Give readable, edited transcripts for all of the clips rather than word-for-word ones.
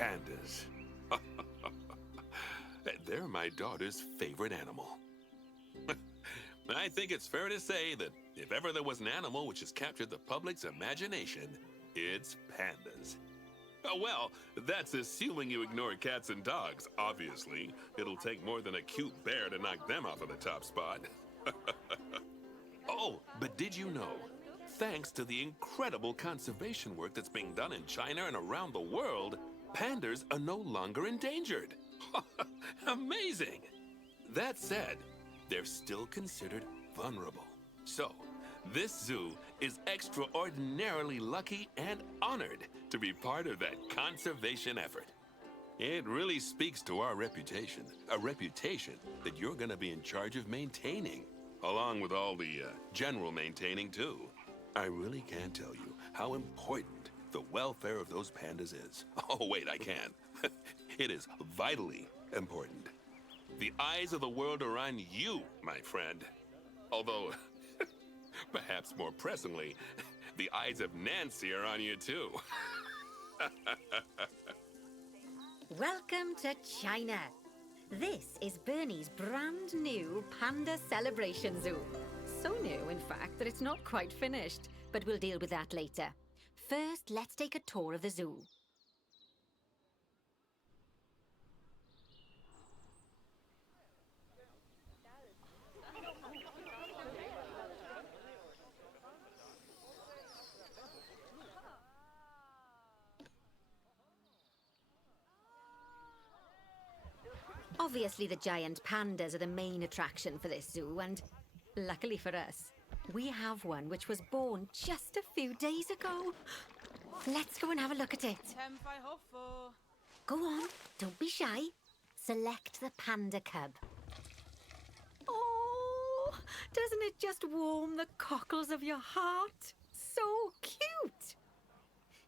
Pandas. They're my daughter's favorite animal. I think it's fair to say that if ever there was an animal which has captured the public's imagination, it's pandas. Oh, well, that's assuming you ignore cats and dogs, obviously. It'll take more than a cute bear to knock them off of the top spot. Oh, but did you know, thanks to the incredible conservation work that's being done in China and around the world, pandas are no longer endangered. Amazing! That said, they're still considered vulnerable. So, this zoo is extraordinarily lucky and honored to be part of that conservation effort. It really speaks to our reputation, a reputation that you're going to be in charge of maintaining, along with all the general maintaining too. I really can't tell you how important the welfare of those pandas is. Oh, wait, I can. It is vitally important. The eyes of the world are on you, my friend. Although, perhaps more pressingly, the eyes of Nancy are on you too. Welcome to China. This is Bernie's brand new Panda Celebration Zoo. So new, in fact, that it's not quite finished, but we'll deal with that later. First, let's take a tour of the zoo. Obviously, the giant pandas are the main attraction for this zoo, and luckily for us, we have one which was born just a few days ago. Let's go and have a look at it. Go on, don't be shy. Select the panda cub. Oh, doesn't it just warm the cockles of your heart? So cute!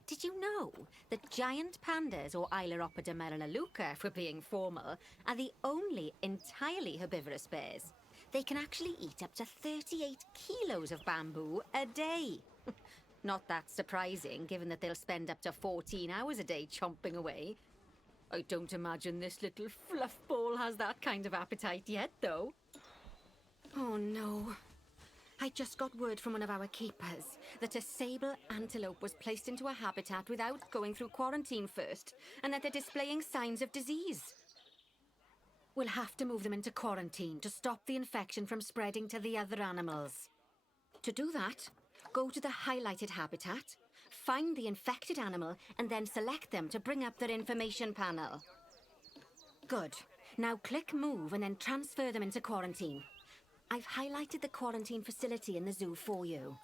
Did you know that giant pandas, or Ailuropoda melaleuca if we're being formal, are the only entirely herbivorous bears? They can actually eat up to 38 kilos of bamboo a day. Not that surprising, given that they'll spend up to 14 hours a day chomping away. I don't imagine this little fluff ball has that kind of appetite yet, though. Oh no. I just got word from one of our keepers that a sable antelope was placed into a habitat without going through quarantine first, and that they're displaying signs of disease. We'll have to move them into quarantine to stop the infection from spreading to the other animals. To do that, go to the highlighted habitat, find the infected animal, and then select them to bring up their information panel. Good. Now click Move and then transfer them into quarantine. I've highlighted the quarantine facility in the zoo for you.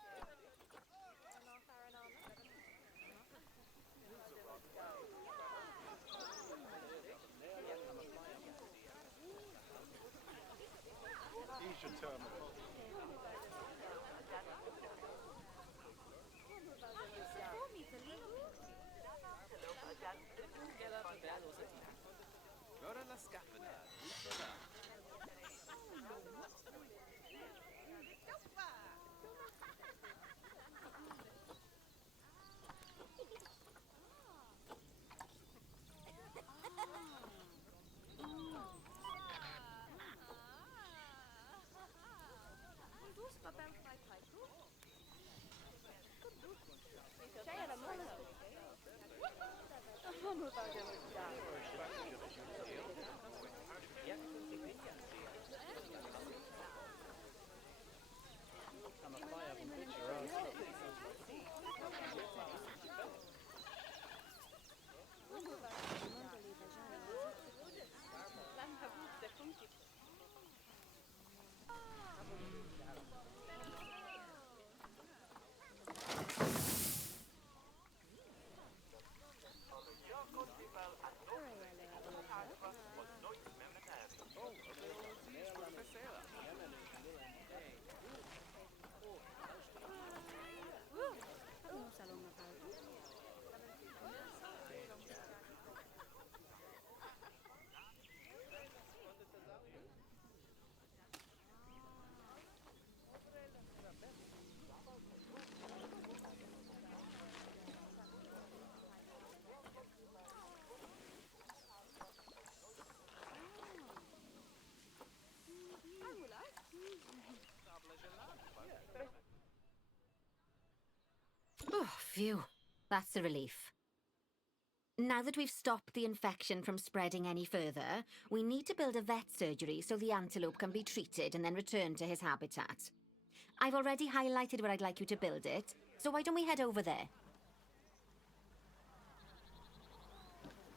Phew, that's a relief. Now that we've stopped the infection from spreading any further, we need to build a vet surgery so the antelope can be treated and then returned to his habitat. I've already highlighted where I'd like you to build it, so why don't we head over there?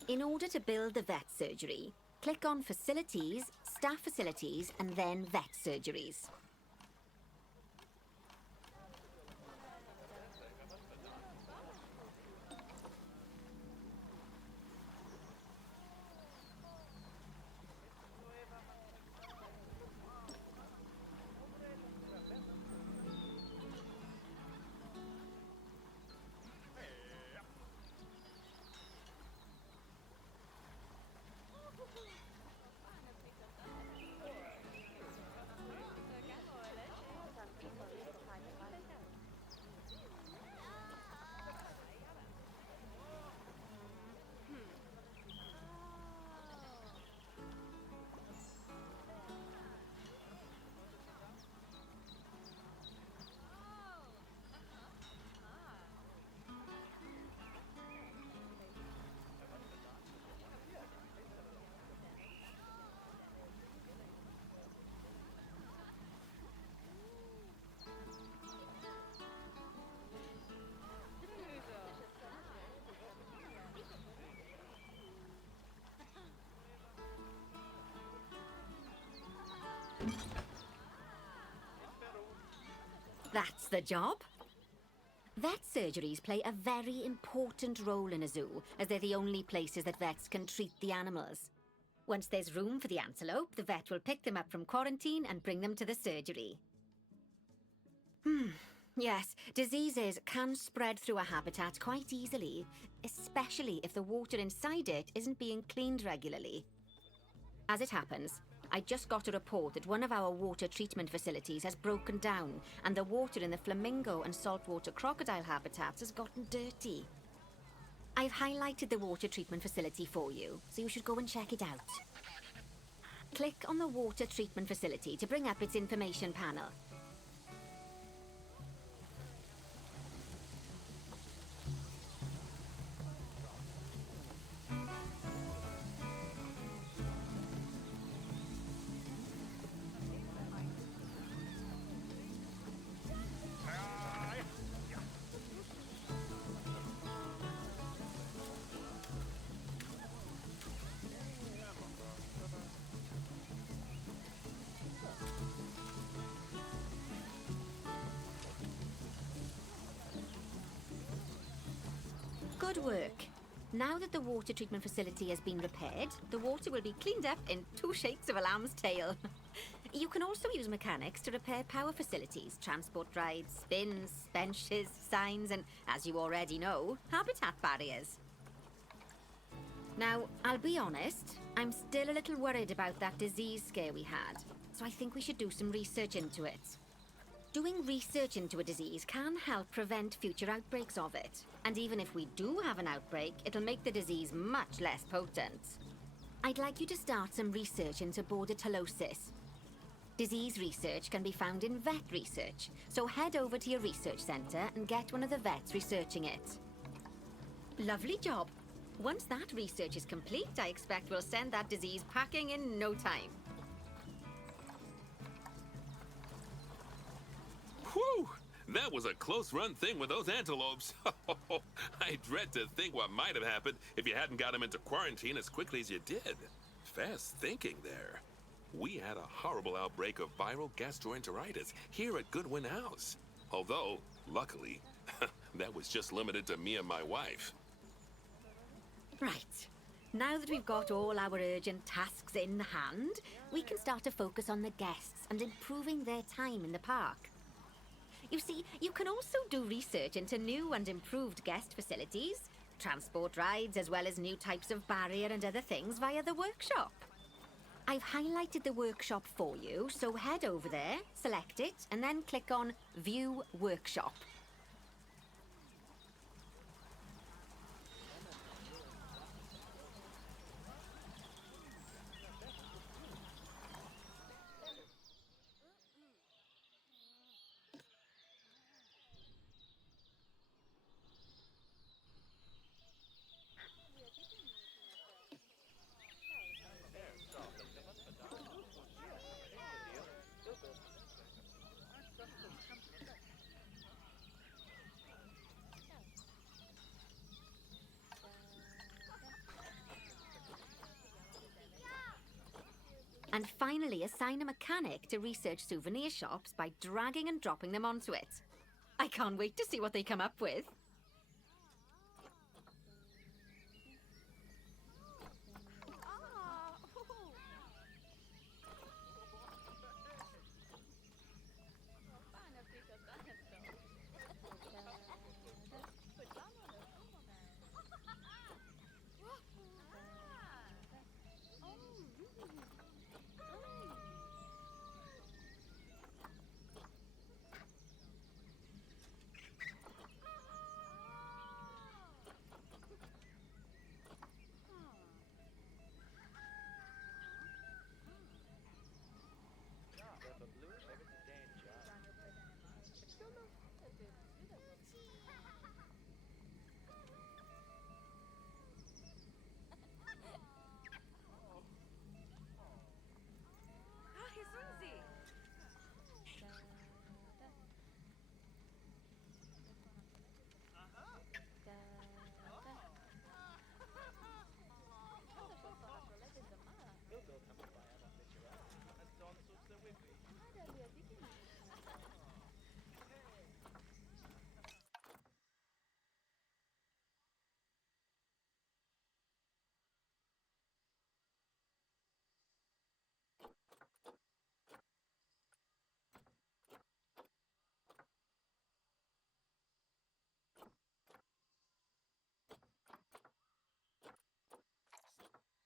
In order to build the vet surgery, click on Facilities, Staff Facilities, and then Vet Surgeries. That's the job. Vet surgeries play a very important role in a zoo, as they're the only places that vets can treat the animals. Once there's room for the antelope, the vet will pick them up from quarantine and bring them to the surgery. Yes, diseases can spread through a habitat quite easily, especially if the water inside it isn't being cleaned regularly. As it happens, I just got a report that one of our water treatment facilities has broken down and the water in the flamingo and saltwater crocodile habitats has gotten dirty. I've highlighted the water treatment facility for you, so you should go and check it out. Click on the water treatment facility to bring up its information panel. Good work. Now that the water treatment facility has been repaired, the water will be cleaned up in 2 shakes of a lamb's tail. You can also use mechanics to repair power facilities, transport rides, spins, benches, signs, and, as you already know, habitat barriers. Now, I'll be honest, I'm still a little worried about that disease scare we had, so I think we should do some research into it. Doing research into a disease can help prevent future outbreaks of it. And even if we do have an outbreak, it'll make the disease much less potent. I'd like you to start some research into bordetellosis. Disease research can be found in vet research, so head over to your research centre and get one of the vets researching it. Lovely job. Once that research is complete, I expect we'll send that disease packing in no time. Whew! That was a close-run thing with those antelopes. I dread to think what might have happened if you hadn't got them into quarantine as quickly as you did. Fast thinking there. We had a horrible outbreak of viral gastroenteritis here at Goodwin House. Although, luckily, that was just limited to me and my wife. Right. Now that we've got all our urgent tasks in hand, we can start to focus on the guests and improving their time in the park. You see, you can also do research into new and improved guest facilities, transport rides, as well as new types of barrier and other things via the workshop. I've highlighted the workshop for you, so head over there, select it, and then click on View Workshop. And finally, assign a mechanic to research souvenir shops by dragging and dropping them onto it. I can't wait to see what they come up with.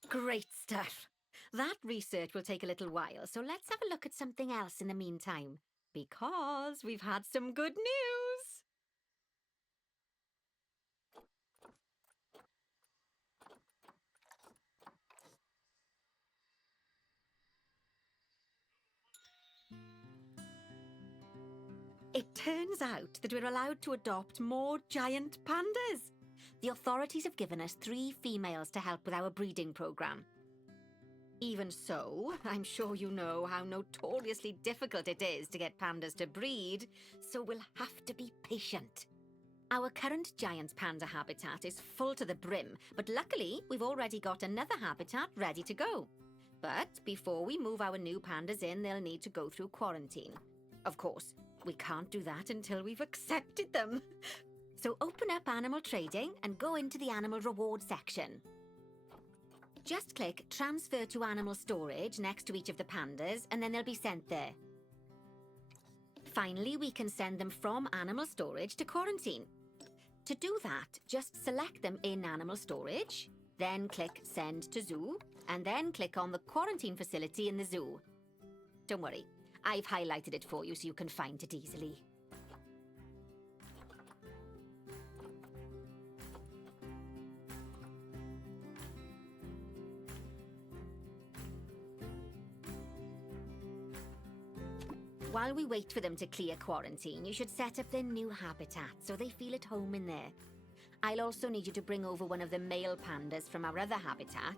Great stuff. That research will take a little while, so let's have a look at something else in the meantime. Because we've had some good news! It turns out that we're allowed to adopt more giant pandas. The authorities have given us 3 females to help with our breeding program. Even so, I'm sure you know how notoriously difficult it is to get pandas to breed, so we'll have to be patient. Our current giant panda habitat is full to the brim, but luckily we've already got another habitat ready to go. But before we move our new pandas in, they'll need to go through quarantine. Of course, we can't do that until we've accepted them. So open up Animal Trading and go into the Animal Reward section. Just click Transfer to Animal Storage next to each of the pandas, and then they'll be sent there. Finally, we can send them from Animal Storage to Quarantine. To do that, just select them in Animal Storage, then click Send to Zoo, and then click on the Quarantine facility in the zoo. Don't worry, I've highlighted it for you so you can find it easily. While we wait for them to clear quarantine, you should set up their new habitat so they feel at home in there. I'll also need you to bring over one of the male pandas from our other habitat,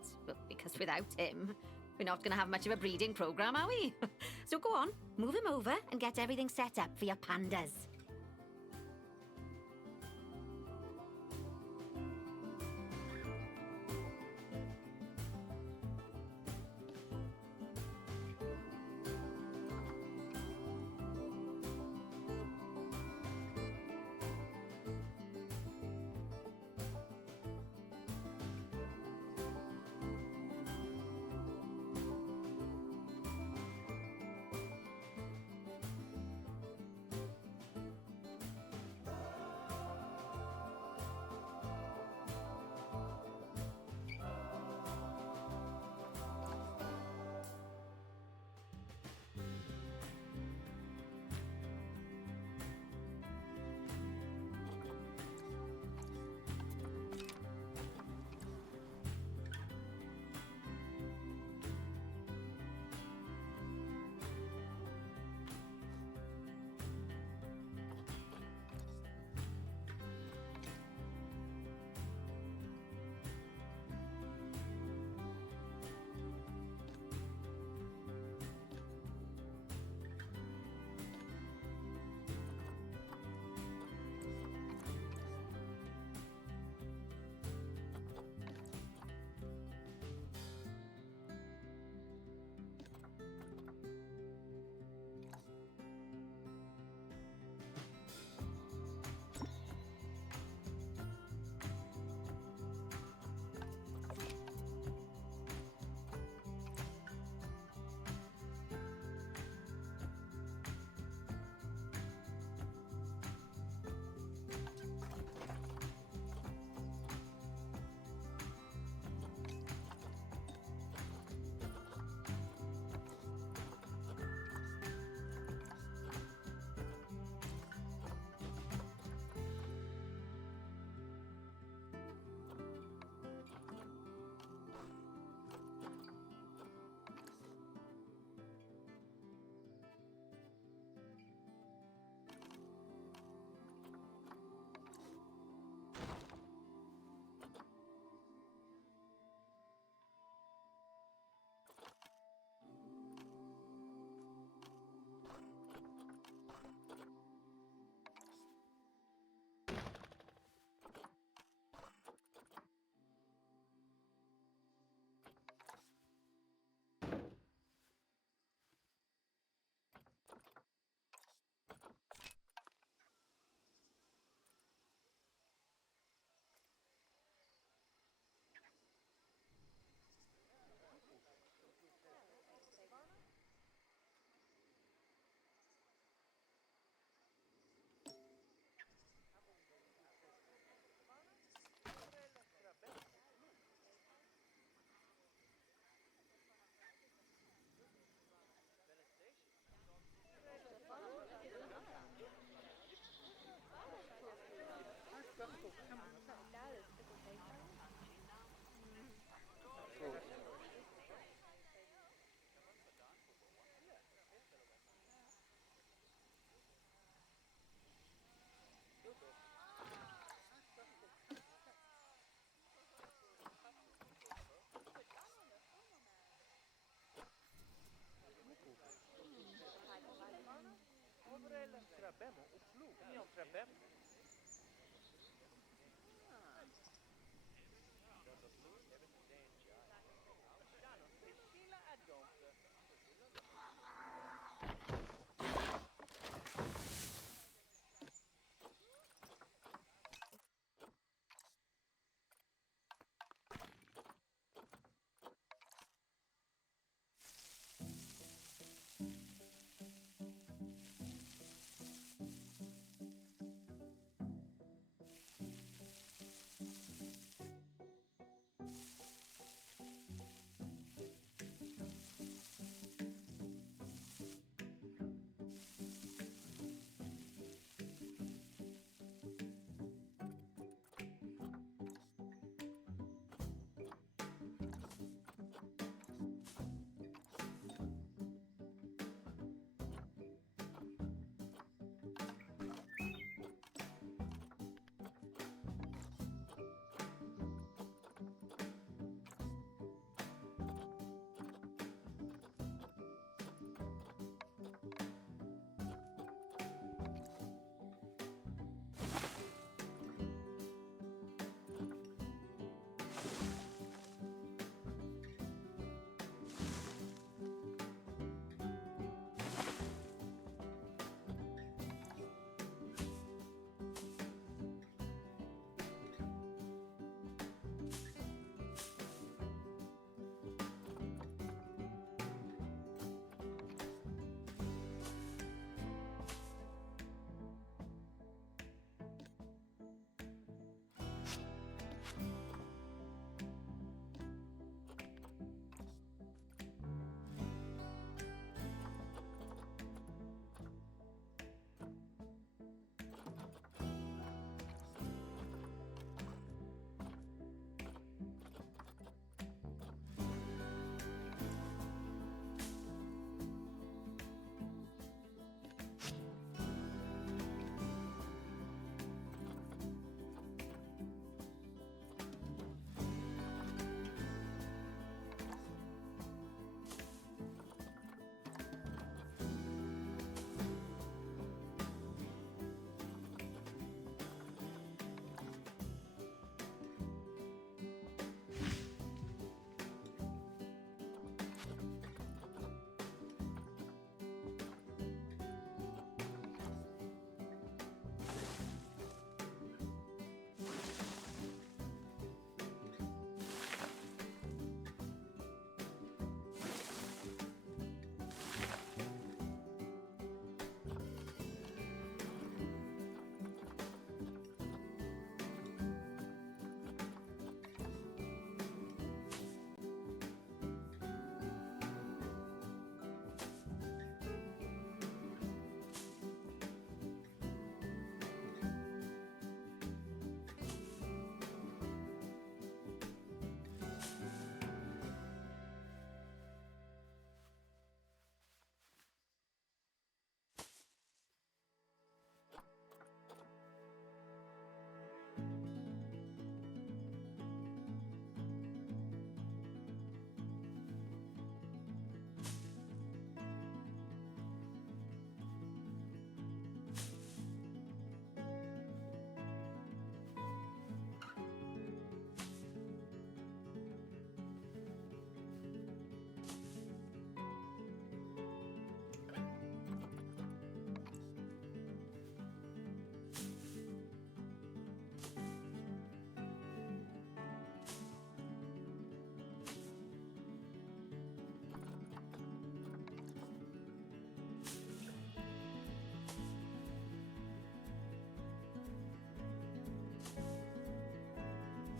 because without him, we're not going to have much of a breeding program, are we? So go on, move him over and get everything set up for your pandas.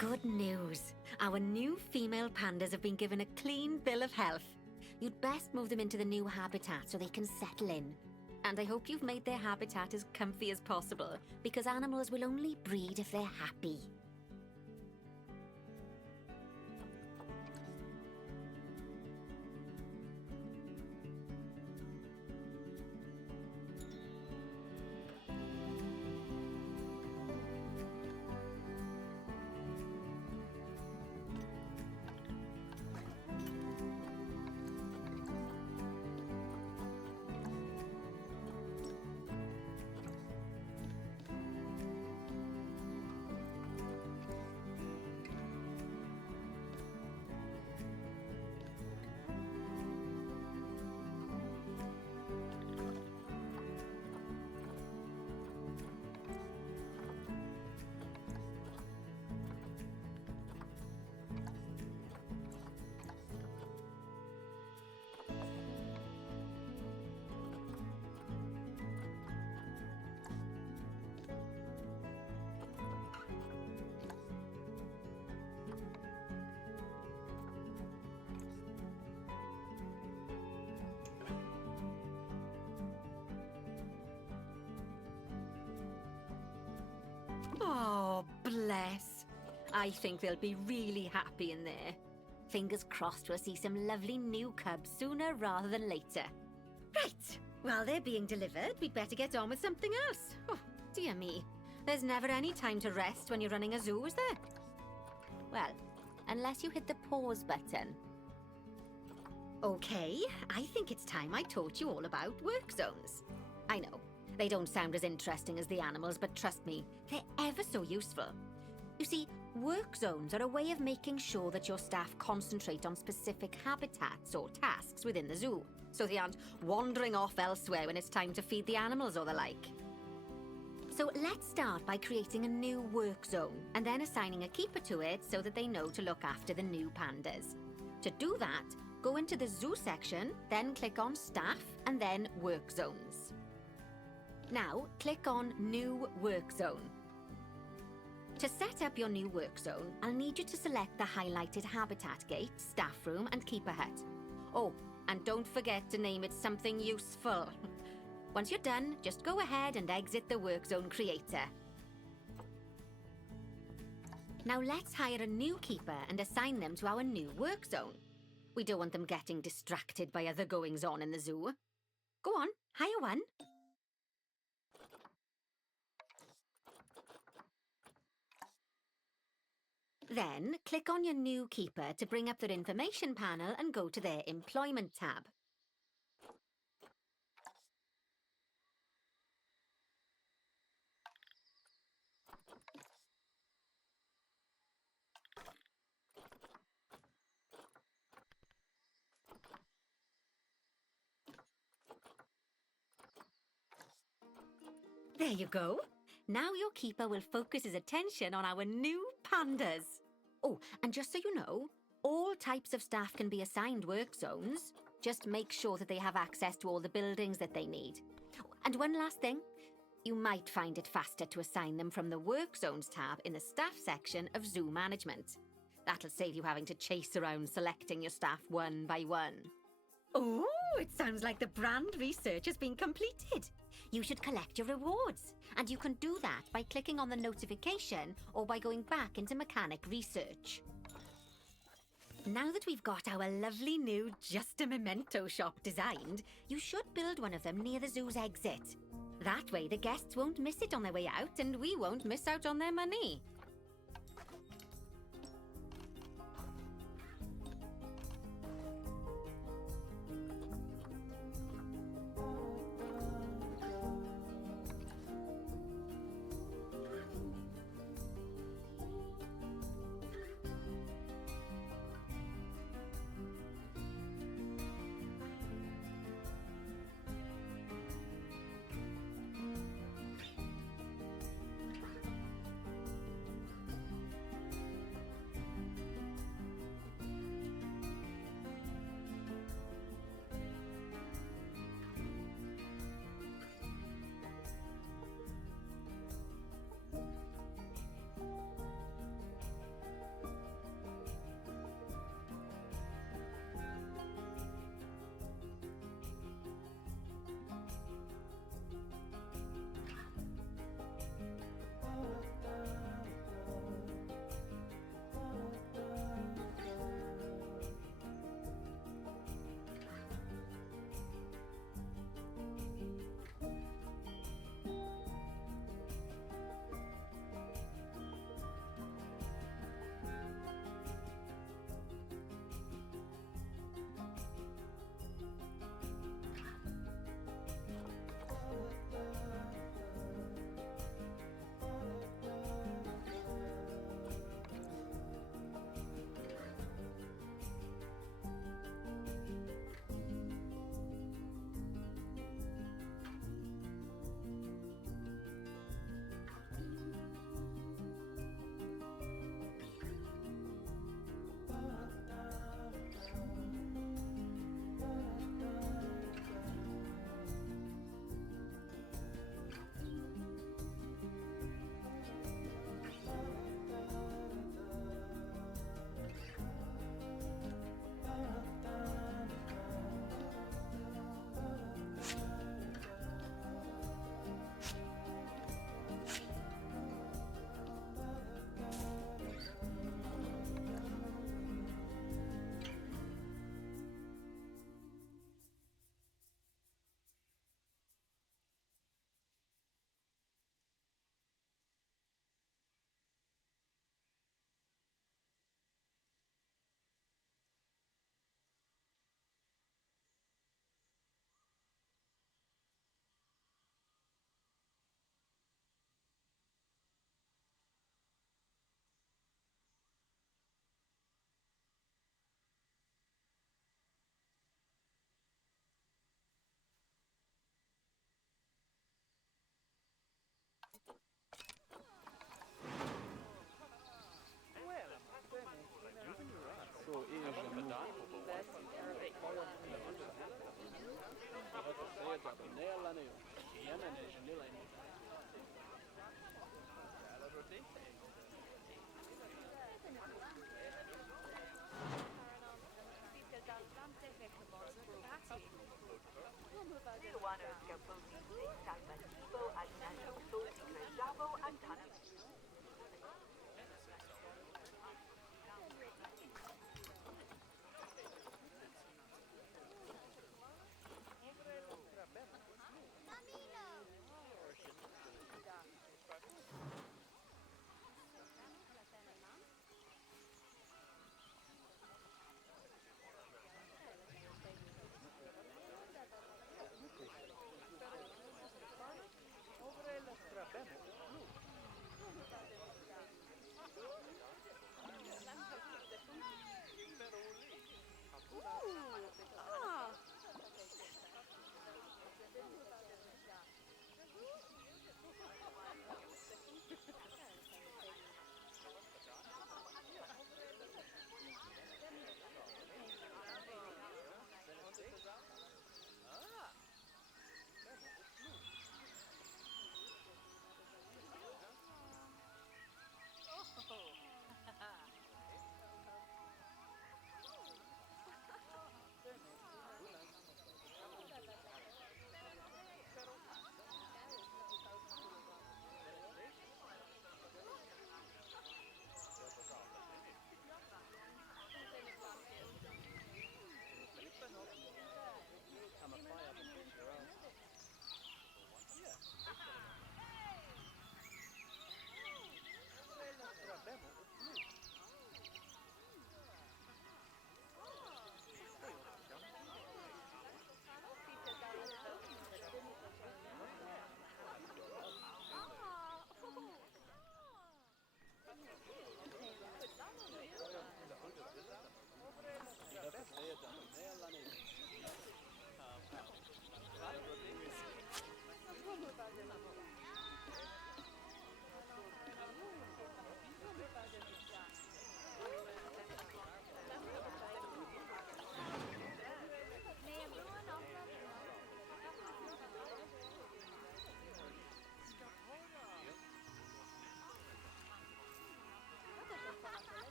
Good news. Our new female pandas have been given a clean bill of health. You'd best move them into the new habitat so they can settle in. And I hope you've made their habitat as comfy as possible, because animals will only breed if they're happy. Oh, bless. I think they'll be really happy in there. Fingers crossed we'll see some lovely new cubs sooner rather than later. Right, while they're being delivered, we'd better get on with something else. Oh, dear me. There's never any time to rest when you're running a zoo, is there? Well, unless you hit the pause button. Okay, I think it's time I taught you all about work zones. I know, they don't sound as interesting as the animals, but trust me, they're ever so useful. You see, work zones are a way of making sure that your staff concentrate on specific habitats or tasks within the zoo, so they aren't wandering off elsewhere when it's time to feed the animals or the like. So let's start by creating a new work zone and then assigning a keeper to it so that they know to look after the new pandas. To do that, go into the zoo section, then click on Staff and then Work Zones. Now, click on New Work Zone. To set up your new work zone, I'll need you to select the highlighted habitat gate, staff room and keeper hut. Oh, and don't forget to name it something useful. Once you're done, just go ahead and exit the work zone creator. Now let's hire a new keeper and assign them to our new work zone. We don't want them getting distracted by other goings-on in the zoo. Go on, hire one. Then, click on your new keeper to bring up their information panel and go to their Employment tab. There you go. Now your keeper will focus his attention on our new pandas. Oh, and just so you know, all types of staff can be assigned work zones. Just make sure that they have access to all the buildings that they need. And one last thing, you might find it faster to assign them from the Work Zones tab in the Staff section of Zoo Management. That'll save you having to chase around selecting your staff one by one. Oh, it sounds like the brand research has been completed. You should collect your rewards, and you can do that by clicking on the notification or by going back into mechanic research. Now that we've got our lovely new Just a Memento shop designed, you should build one of them near the zoo's exit. That way the guests won't miss it on their way out and we won't miss out on their money.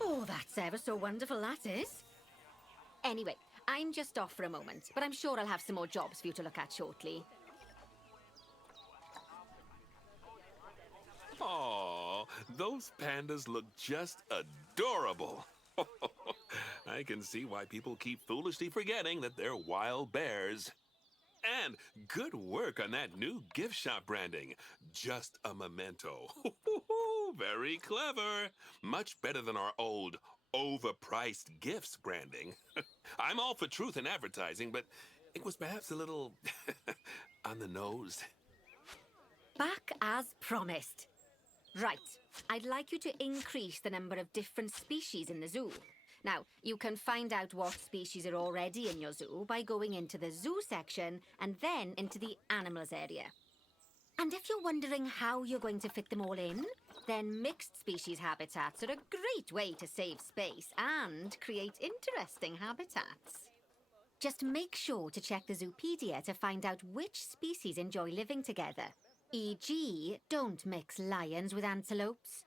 Oh, that's ever so wonderful, that is. Anyway, I'm just off for a moment, but I'm sure I'll have some more jobs for you to look at shortly. Aw, those pandas look just adorable. I can see why people keep foolishly forgetting that they're wild bears. And good work on that new gift shop branding. Just a memento. Very clever. Much better than our old overpriced gifts branding. I'm all for truth in advertising, but it was perhaps a little on the nose. Back as promised. Right, I'd like you to increase the number of different species in the zoo. Now, you can find out what species are already in your zoo by going into the zoo section and then into the animals area. And if you're wondering how you're going to fit them all in, then mixed species habitats are a great way to save space and create interesting habitats. Just make sure to check the Zoopedia to find out which species enjoy living together. E.g., don't mix lions with antelopes.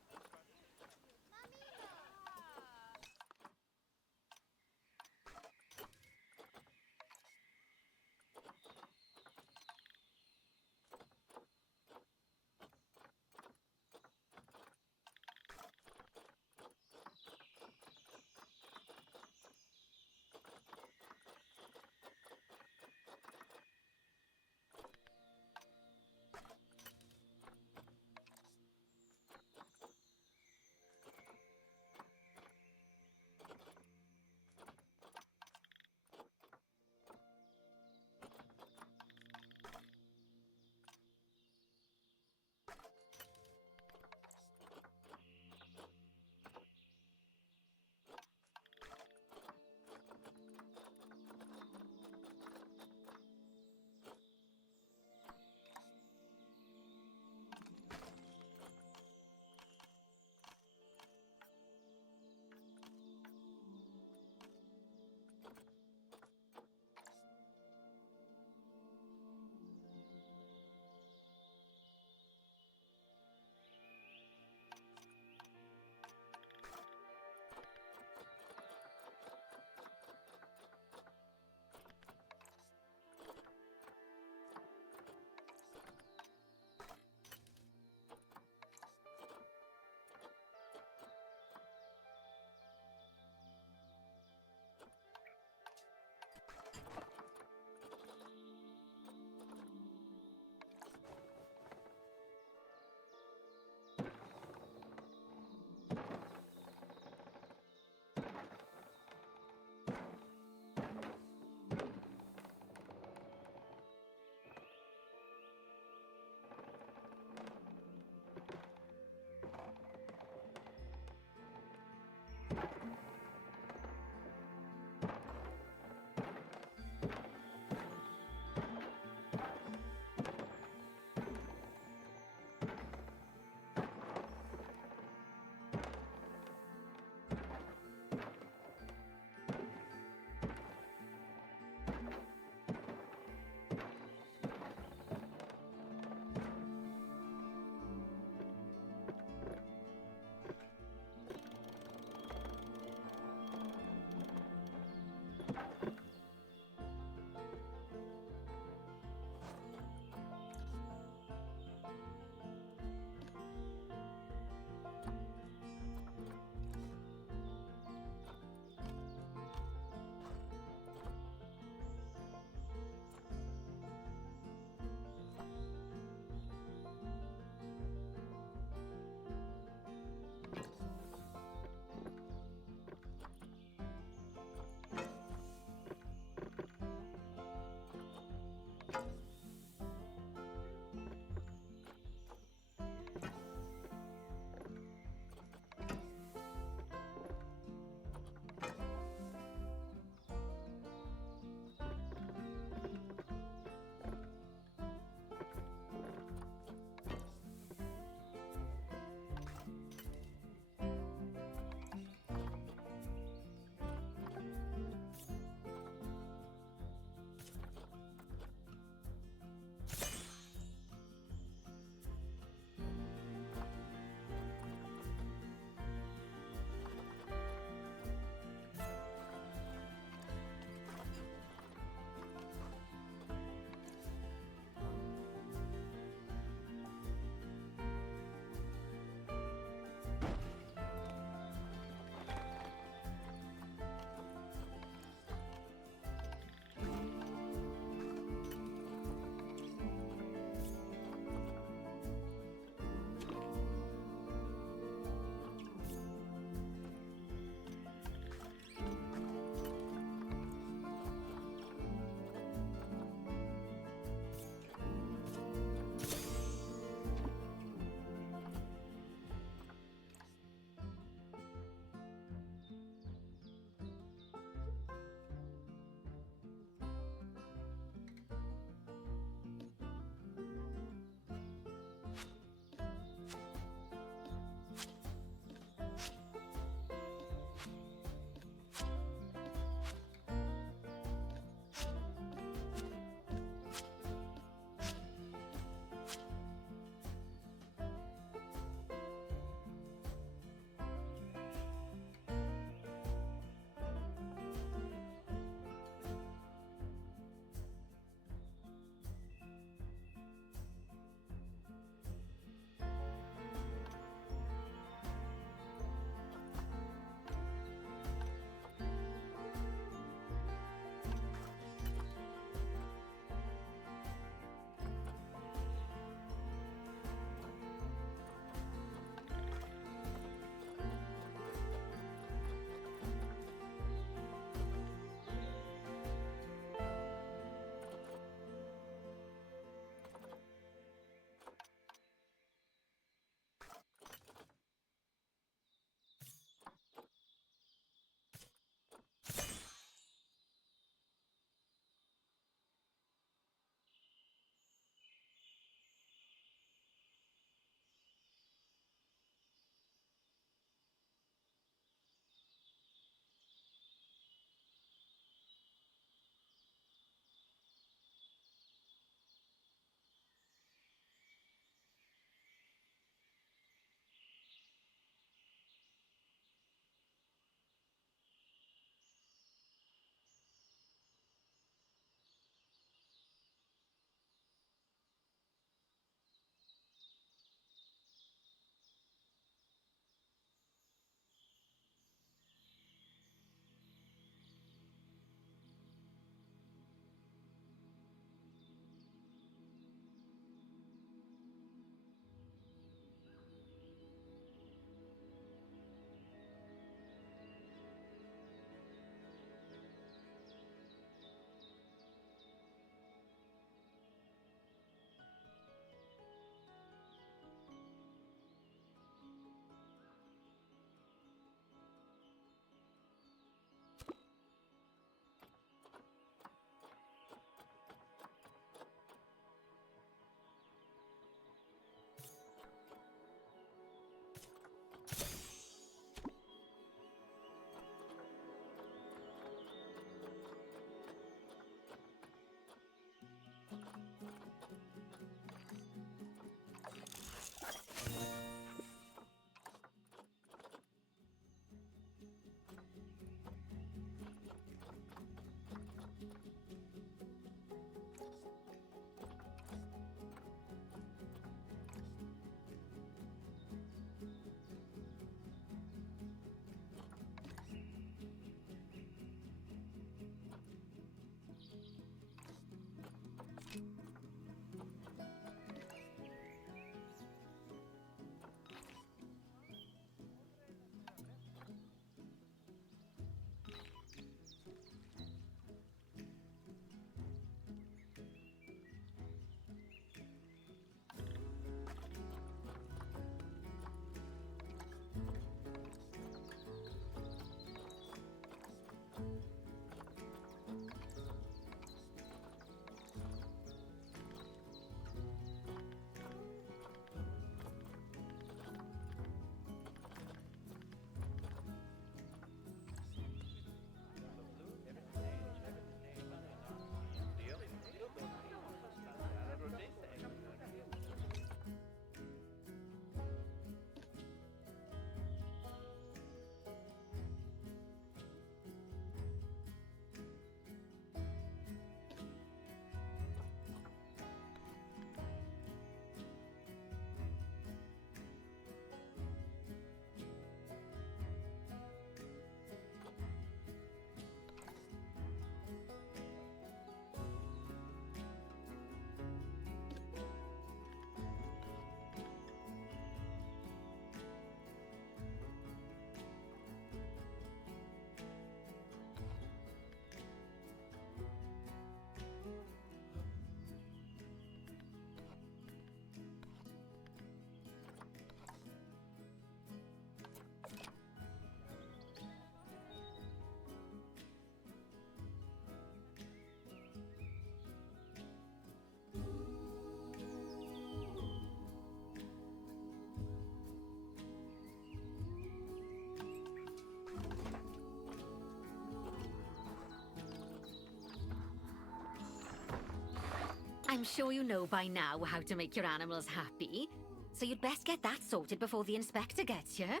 I'm sure you know by now how to make your animals happy, so you'd best get that sorted before the inspector gets here.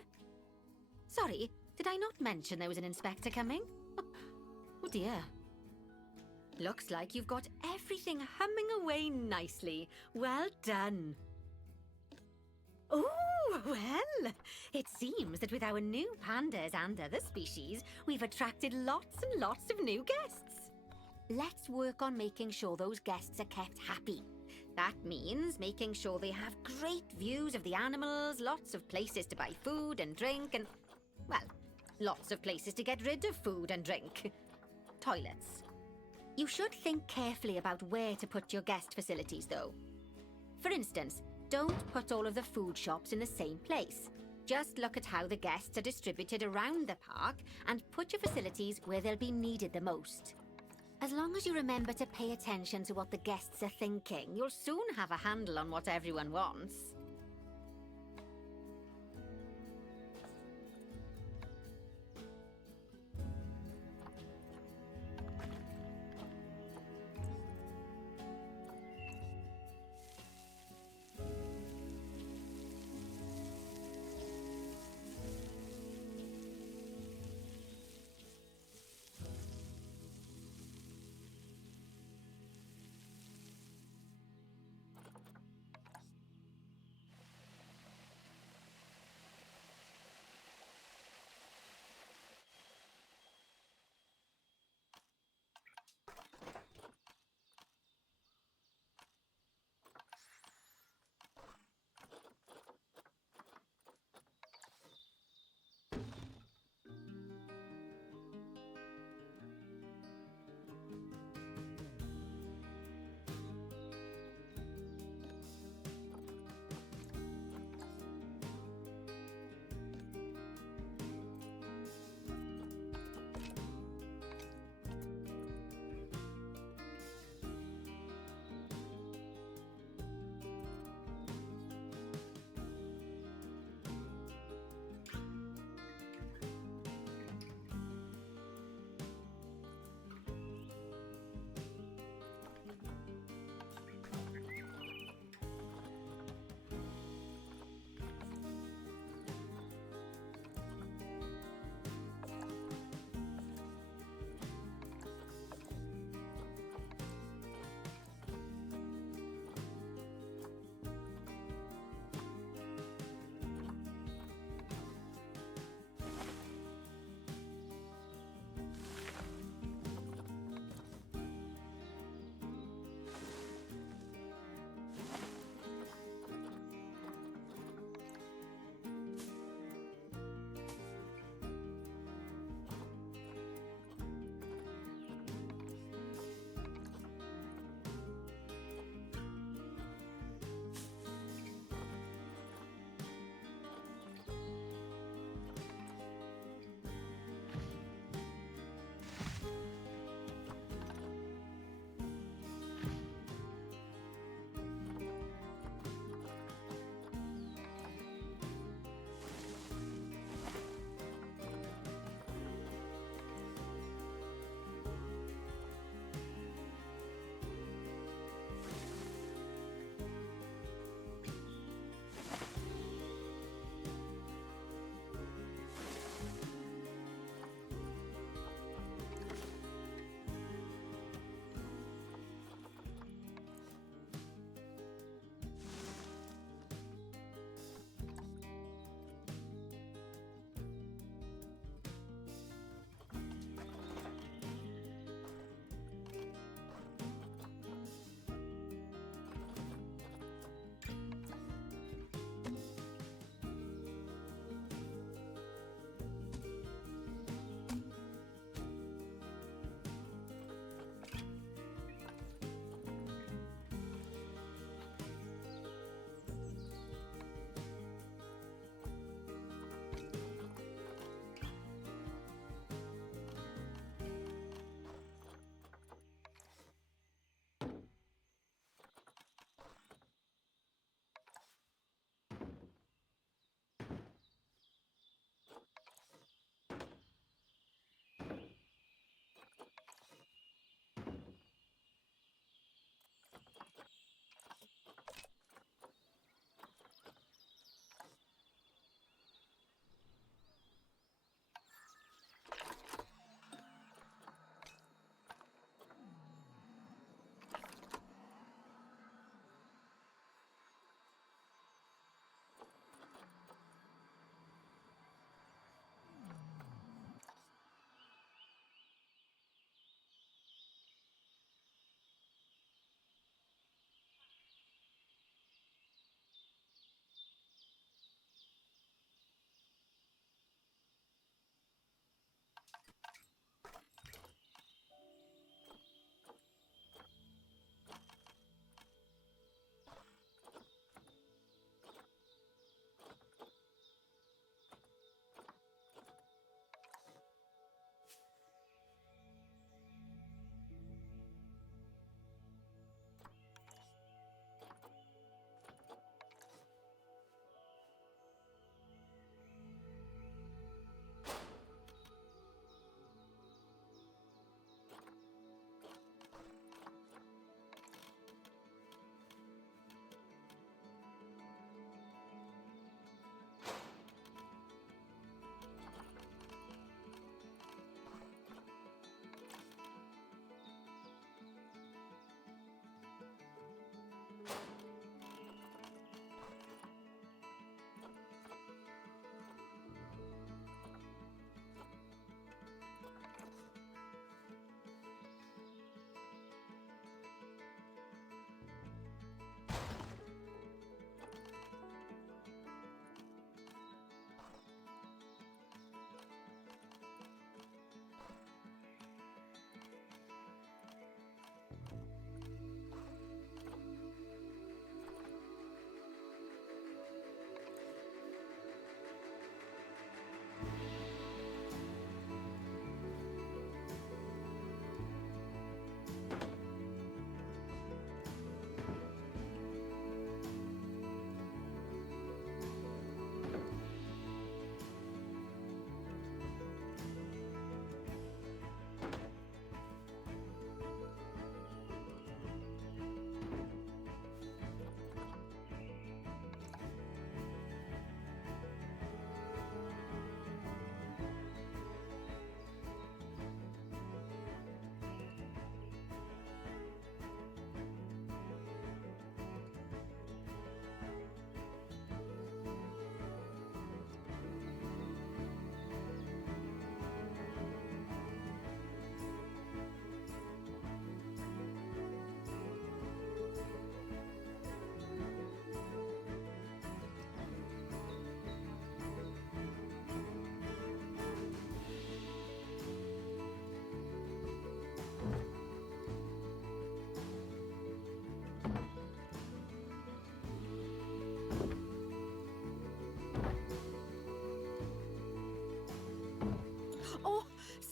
Sorry, did I not mention there was an inspector coming? Oh dear. Looks like you've got everything humming away nicely. Well done. Oh, well, it seems that with our new pandas and other species, we've attracted lots and lots of new guests. Let's work on making sure those guests are kept happy. That means making sure they have great views of the animals, lots of places to buy food and drink, and, well, lots of places to get rid of food and drink. Toilets. You should think carefully about where to put your guest facilities, though. For instance, don't put all of the food shops in the same place. Just look at how the guests are distributed around the park and put your facilities where they'll be needed the most. As long as you remember to pay attention to what the guests are thinking, you'll soon have a handle on what everyone wants.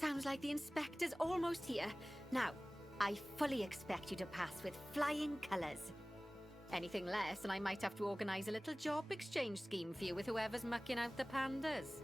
Sounds like the inspector's almost here. Now, I fully expect you to pass with flying colours. Anything less, and I might have to organise a little job exchange scheme for you with whoever's mucking out the pandas.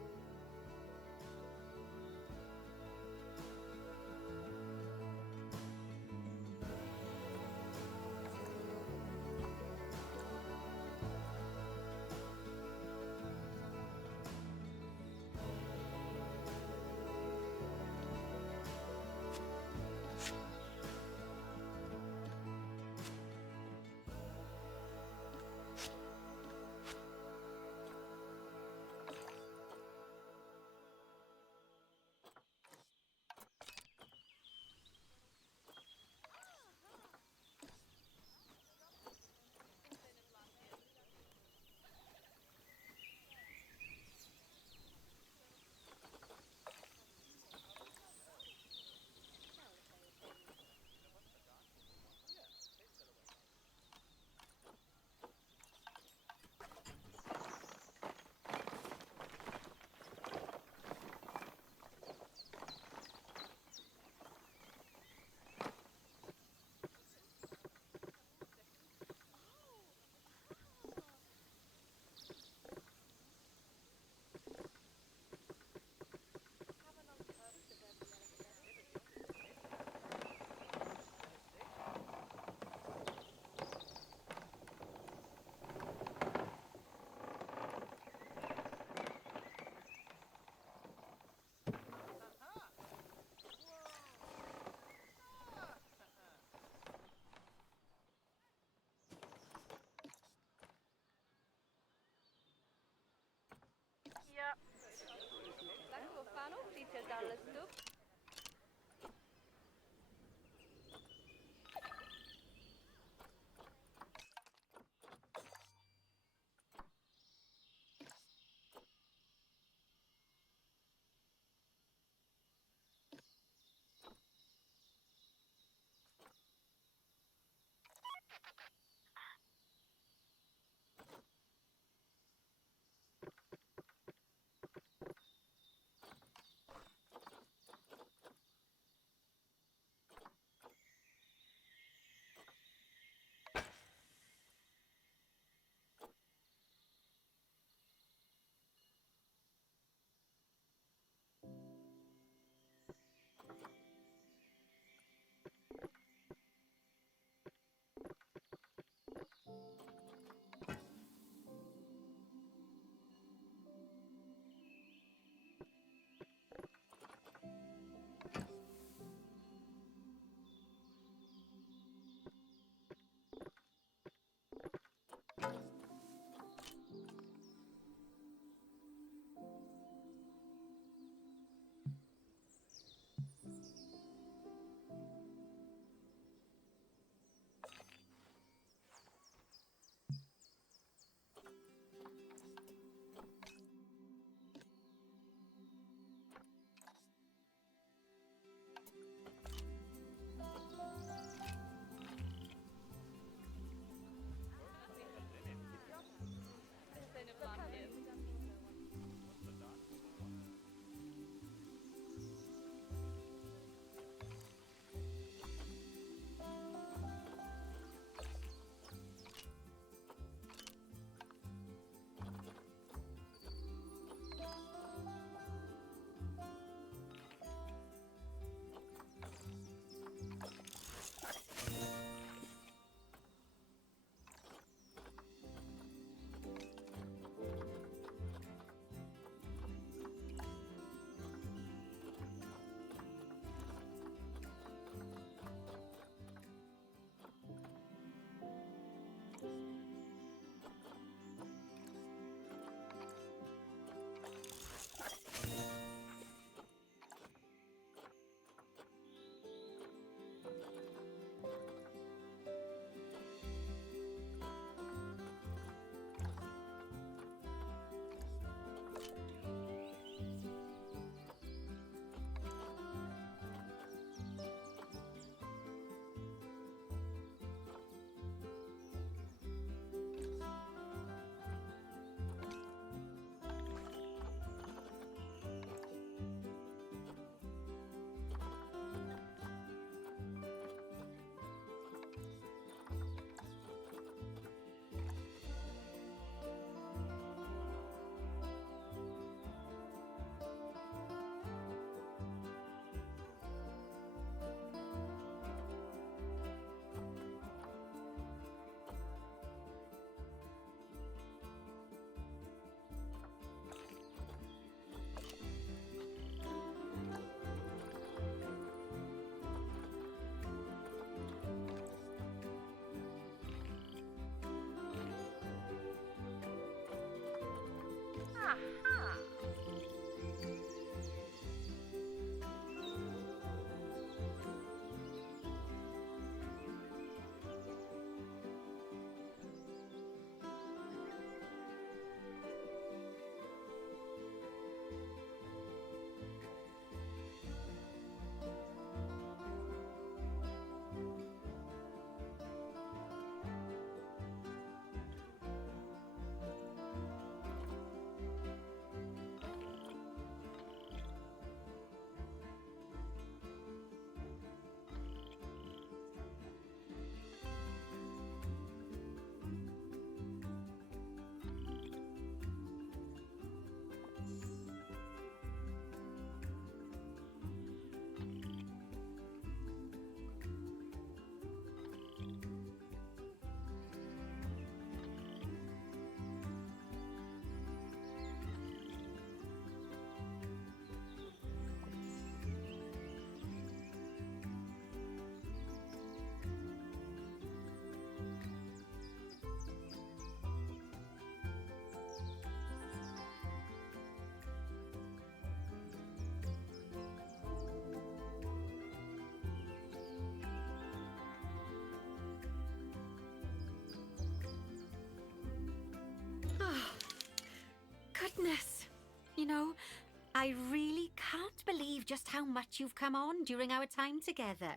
I really can't believe just how much you've come on during our time together.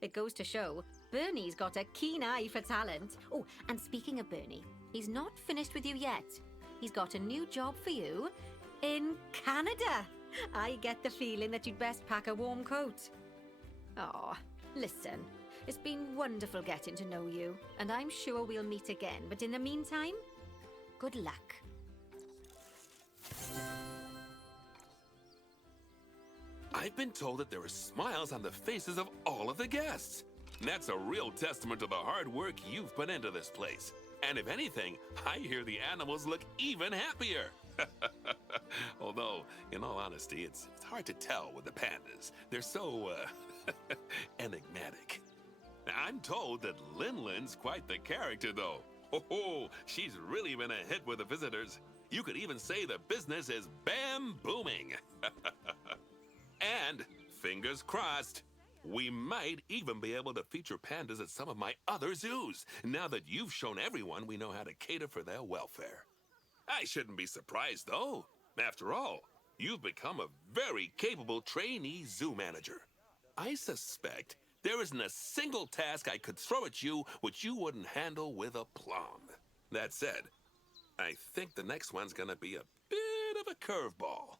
It goes to show, Bernie's got a keen eye for talent. Oh, and speaking of Bernie, he's not finished with you yet. He's got a new job for you in Canada. I get the feeling that you'd best pack a warm coat. Oh, listen, it's been wonderful getting to know you, and I'm sure we'll meet again. But in the meantime, good luck. I've been told that there are smiles on the faces of all of the guests. That's a real testament to the hard work you've put into this place. And if anything, I hear the animals look even happier. Although, in all honesty, it's hard to tell with the pandas. They're so, enigmatic. I'm told that Lin-Lin's quite the character, though. Oh, she's really been a hit with the visitors. You could even say the business is bam-booming. And, fingers crossed, we might even be able to feature pandas at some of my other zoos, now that you've shown everyone we know how to cater for their welfare. I shouldn't be surprised, though. After all, you've become a very capable trainee zoo manager. I suspect there isn't a single task I could throw at you which you wouldn't handle with aplomb. That said, I think the next one's gonna be a bit of a curveball.